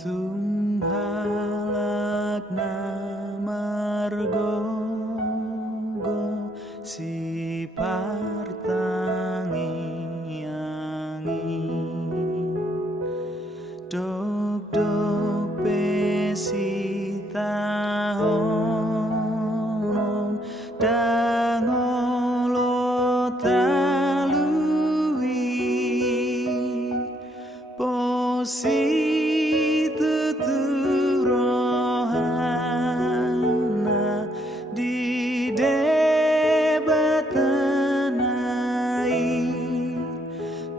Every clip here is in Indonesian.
Tunghalakna margogo si partangi-angi dog besi tahonon dangolo talui posi tuturohana di debatanai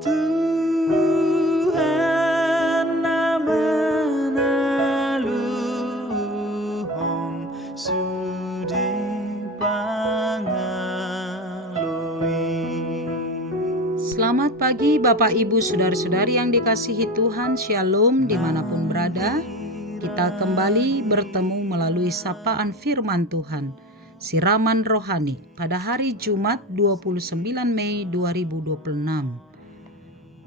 Tuhan namenaluhong sude pangalui. Selamat pagi Bapak Ibu Saudara-saudari yang dikasihi Tuhan. Shalom dimanapun berada. Kita kembali bertemu melalui sapaan firman Tuhan, siraman rohani pada hari Jumat 29 Mei 2026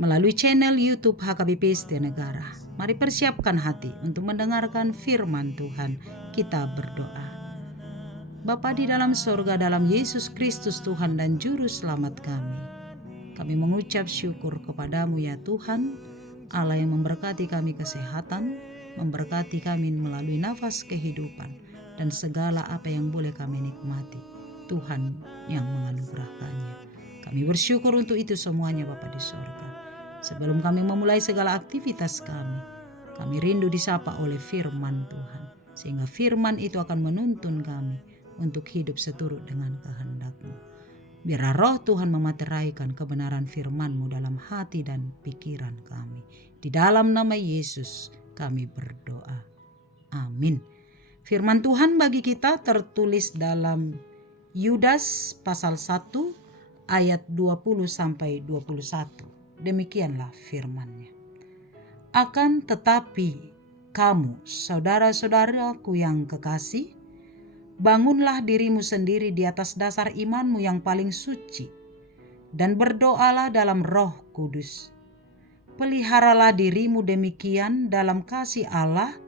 melalui channel YouTube HKBP Setia Negara. Mari persiapkan hati untuk mendengarkan firman Tuhan. Kita berdoa. Bapa di dalam sorga, dalam Yesus Kristus Tuhan dan Juru Selamat kami mengucap syukur kepadamu ya Tuhan, Allah yang memberkati kami kesehatan, memberkati kami melalui nafas kehidupan, dan segala apa yang boleh kami nikmati, Tuhan yang menganugerahkannya. Kami bersyukur untuk itu semuanya Bapa di sorga. Sebelum kami memulai segala aktivitas kami rindu disapa oleh firman Tuhan, sehingga firman itu akan menuntun kami untuk hidup seturut dengan kehendak-Mu. Biarlah roh Tuhan memateraikan kebenaran firman-Mu dalam hati dan pikiran kami. Di dalam nama Yesus kami berdoa. Amin. Firman Tuhan bagi kita tertulis dalam Yudas pasal 1 ayat 20-21. Demikianlah firman-Nya. Akan tetapi kamu, saudara-saudaraku yang kekasih, bangunlah dirimu sendiri di atas dasar imanmu yang paling suci, dan berdoalah dalam Roh Kudus. Peliharalah dirimu demikian dalam kasih Allah,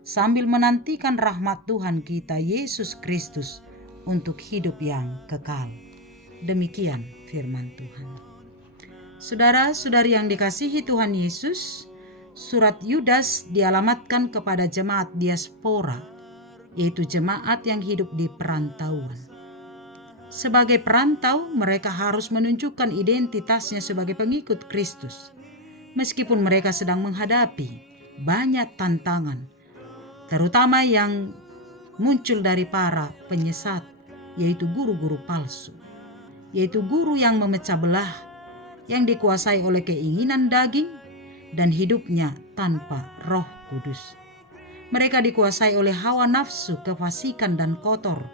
sambil menantikan rahmat Tuhan kita Yesus Kristus untuk hidup yang kekal. Demikian firman Tuhan. Saudara-saudari yang dikasihi Tuhan Yesus, surat Yudas dialamatkan kepada jemaat diaspora, yaitu jemaat yang hidup di perantauan. Sebagai perantau, mereka harus menunjukkan identitasnya sebagai pengikut Kristus, meskipun mereka sedang menghadapi banyak tantangan, terutama yang muncul dari para penyesat, yaitu guru-guru palsu, yaitu guru yang memecah belah, yang dikuasai oleh keinginan daging dan hidupnya tanpa Roh Kudus. Mereka dikuasai oleh hawa nafsu, kefasikan dan kotor,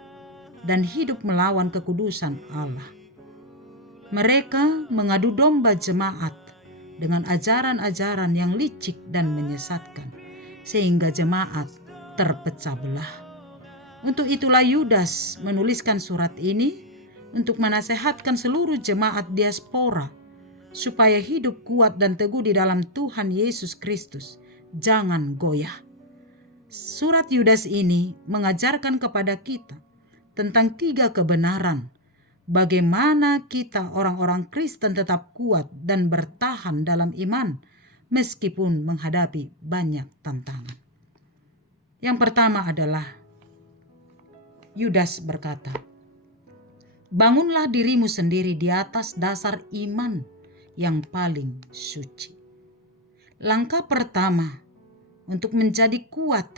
dan hidup melawan kekudusan Allah. Mereka mengadu domba jemaat dengan ajaran-ajaran yang licik dan menyesatkan, sehingga jemaat terpecah belah. Untuk itulah Yudas menuliskan surat ini untuk menasehatkan seluruh jemaat diaspora supaya hidup kuat dan teguh di dalam Tuhan Yesus Kristus. Jangan goyah. Surat Yudas ini mengajarkan kepada kita tentang 3 kebenaran. Bagaimana kita orang-orang Kristen tetap kuat dan bertahan dalam iman meskipun menghadapi banyak tantangan. Yang pertama adalah Yudas berkata, bangunlah dirimu sendiri di atas dasar iman yang paling suci. Langkah pertama untuk menjadi kuat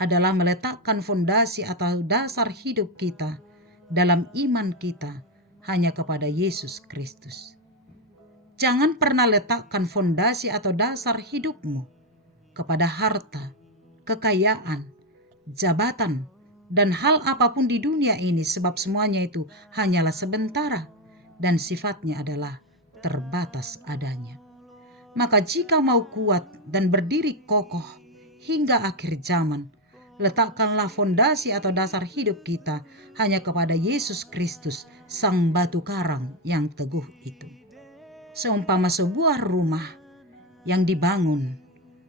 adalah meletakkan fondasi atau dasar hidup kita dalam iman kita hanya kepada Yesus Kristus. Jangan pernah letakkan fondasi atau dasar hidupmu kepada harta, kekayaan, jabatan, dan hal apapun di dunia ini, sebab semuanya itu hanyalah sementara dan sifatnya adalah terbatas adanya. Maka jika mau kuat dan berdiri kokoh hingga akhir zaman, letakkanlah fondasi atau dasar hidup kita hanya kepada Yesus Kristus, sang batu karang yang teguh itu. Seumpama sebuah rumah yang dibangun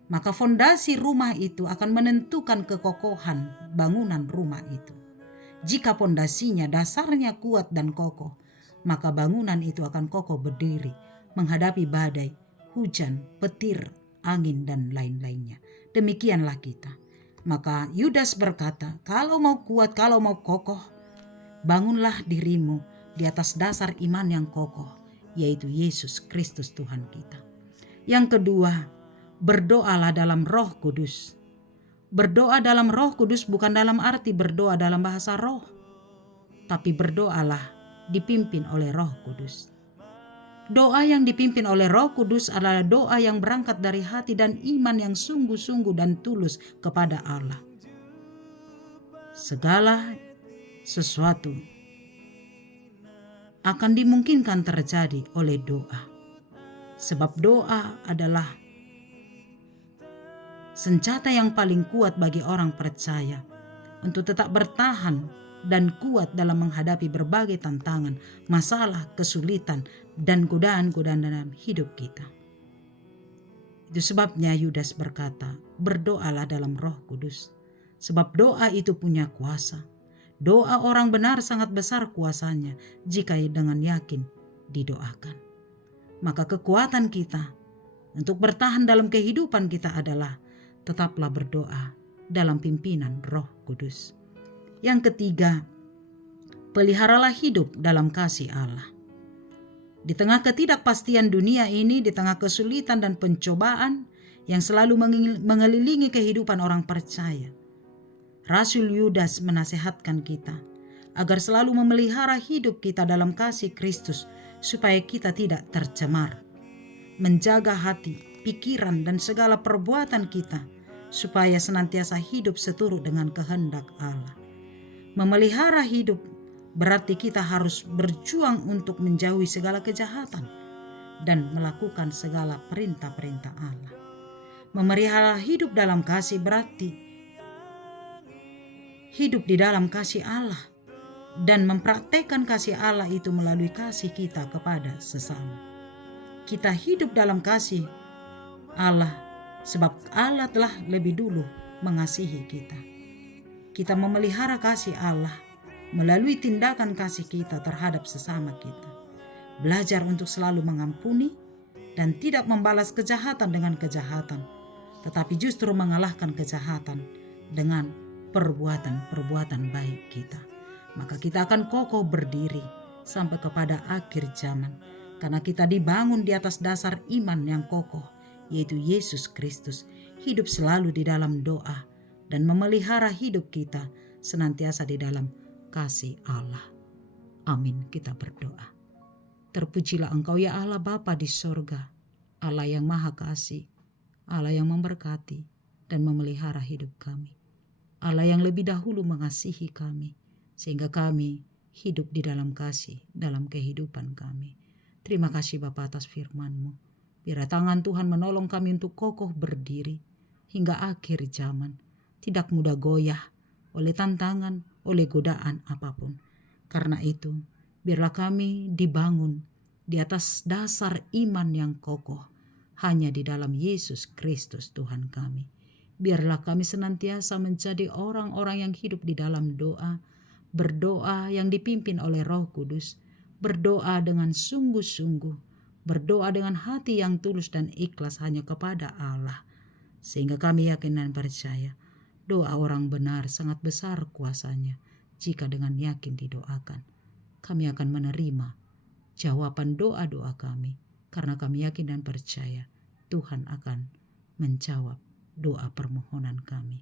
maka fondasi rumah itu akan menentukan kekokohan bangunan rumah itu. Jika fondasinya dasarnya kuat dan kokoh, maka bangunan itu akan kokoh berdiri menghadapi badai, hujan, petir, angin, dan lain-lainnya. Demikianlah kita. Maka Yudas berkata, kalau mau kuat, kalau mau kokoh, bangunlah dirimu di atas dasar iman yang kokoh, yaitu Yesus Kristus Tuhan kita. Yang kedua, berdoalah dalam Roh Kudus. Berdoa dalam Roh Kudus bukan dalam arti berdoa dalam bahasa roh, tapi berdoalah dipimpin oleh Roh Kudus. Doa yang dipimpin oleh Roh Kudus adalah doa yang berangkat dari hati dan iman yang sungguh-sungguh dan tulus kepada Allah. Segala sesuatu akan dimungkinkan terjadi oleh doa. Sebab doa adalah senjata yang paling kuat bagi orang percaya untuk tetap bertahan dan kuat dalam menghadapi berbagai tantangan, masalah, kesulitan, dan godaan-godaan dalam hidup kita. Itu sebabnya Yudas berkata, berdoalah dalam Roh Kudus. Sebab doa itu punya kuasa. Doa orang benar sangat besar kuasanya jika dengan yakin didoakan. Maka kekuatan kita untuk bertahan dalam kehidupan kita adalah tetaplah berdoa dalam pimpinan Roh Kudus. Yang ketiga, peliharalah hidup dalam kasih Allah. Di tengah ketidakpastian dunia ini, di tengah kesulitan dan pencobaan yang selalu mengelilingi kehidupan orang percaya, Rasul Yudas menasehatkan kita agar selalu memelihara hidup kita dalam kasih Kristus supaya kita tidak tercemar. Menjaga hati, pikiran, dan segala perbuatan kita supaya senantiasa hidup seturut dengan kehendak Allah. Memelihara hidup berarti kita harus berjuang untuk menjauhi segala kejahatan dan melakukan segala perintah-perintah Allah. Memelihara hidup dalam kasih berarti hidup di dalam kasih Allah dan mempraktekkan kasih Allah itu melalui kasih kita kepada sesama. Kita hidup dalam kasih Allah sebab Allah telah lebih dulu mengasihi kita. Kita memelihara kasih Allah melalui tindakan kasih kita terhadap sesama kita. Belajar untuk selalu mengampuni dan tidak membalas kejahatan dengan kejahatan, tetapi justru mengalahkan kejahatan dengan perbuatan-perbuatan baik kita. Maka kita akan kokoh berdiri sampai kepada akhir zaman, karena kita dibangun di atas dasar iman yang kokoh, yaitu Yesus Kristus, hidup selalu di dalam doa dan memelihara hidup kita senantiasa di dalam kasih Allah. Amin, kita berdoa. Terpujilah Engkau ya Allah Bapa di sorga, Allah yang maha kasih, Allah yang memberkati dan memelihara hidup kami, Allah yang lebih dahulu mengasihi kami, sehingga kami hidup di dalam kasih dalam kehidupan kami. Terima kasih Bapa atas firman-Mu. Biar tangan Tuhan menolong kami untuk kokoh berdiri hingga akhir zaman. Tidak mudah goyah oleh tantangan, oleh godaan apapun. Karena itu, biarlah kami dibangun di atas dasar iman yang kokoh hanya di dalam Yesus Kristus Tuhan kami. Biarlah kami senantiasa menjadi orang-orang yang hidup di dalam doa, berdoa yang dipimpin oleh Roh Kudus, berdoa dengan sungguh-sungguh, berdoa dengan hati yang tulus dan ikhlas hanya kepada Allah. Sehingga kami yakin dan percaya doa orang benar sangat besar kuasanya jika dengan yakin didoakan. Kami akan menerima jawaban doa-doa kami karena kami yakin dan percaya Tuhan akan menjawab doa permohonan kami.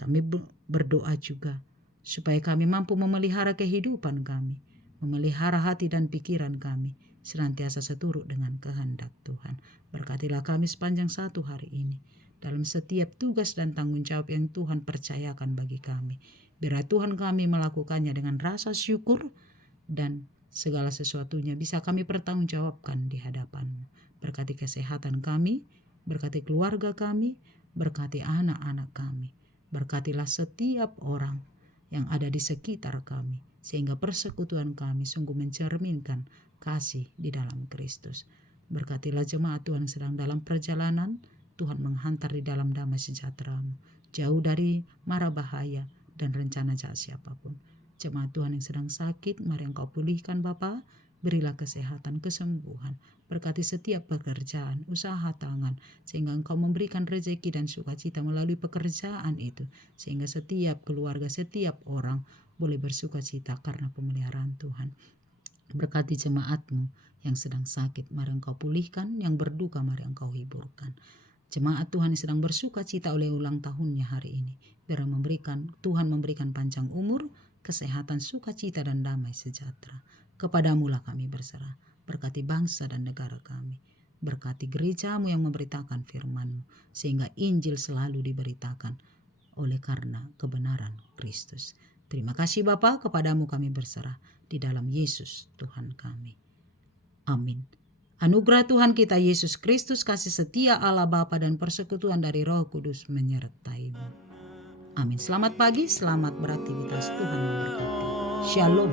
Kami berdoa juga supaya kami mampu memelihara kehidupan kami, memelihara hati dan pikiran kami senantiasa seturut dengan kehendak Tuhan. Berkatilah kami sepanjang satu hari ini dalam setiap tugas dan tanggung jawab yang Tuhan percayakan bagi kami. Biar Tuhan kami melakukannya dengan rasa syukur dan segala sesuatunya bisa kami pertanggungjawabkan di hadapan-Mu. Berkati kesehatan kami, berkati keluarga kami, berkati anak-anak kami. Berkatilah setiap orang yang ada di sekitar kami, sehingga persekutuan kami sungguh mencerminkan kasih di dalam Kristus. Berkatilah jemaat Tuhan yang sedang dalam perjalanan, Tuhan menghantar di dalam damai sejahtera-Mu, jauh dari mara bahaya dan rencana jahat siapapun. Jemaat Tuhan yang sedang sakit, mari Engkau pulihkan Bapa, berilah kesehatan, kesembuhan, berkati setiap pekerjaan, usaha tangan, sehingga Engkau memberikan rezeki dan sukacita melalui pekerjaan itu, sehingga setiap keluarga, setiap orang boleh bersukacita karena pemeliharaan Tuhan. Berkati jemaat-Mu yang sedang sakit, mari Engkau pulihkan, yang berduka mari Engkau hiburkan. Jemaat Tuhan yang sedang bersuka cita oleh ulang tahunnya hari ini, biar Tuhan memberikan panjang umur, kesehatan, sukacita dan damai sejahtera. Kepadamu lah kami berserah. Berkati bangsa dan negara kami. Berkati gereja-Mu yang memberitakan firman-Mu, sehingga Injil selalu diberitakan oleh karena kebenaran Kristus. Terima kasih Bapa, kepadamu kami berserah di dalam Yesus Tuhan kami. Amin. Anugerah Tuhan kita Yesus Kristus, kasih setia Allah Bapa dan persekutuan dari Roh Kudus menyertai-Mu. Amin. Selamat pagi, selamat beraktivitas, Tuhan memberkati. Shalom.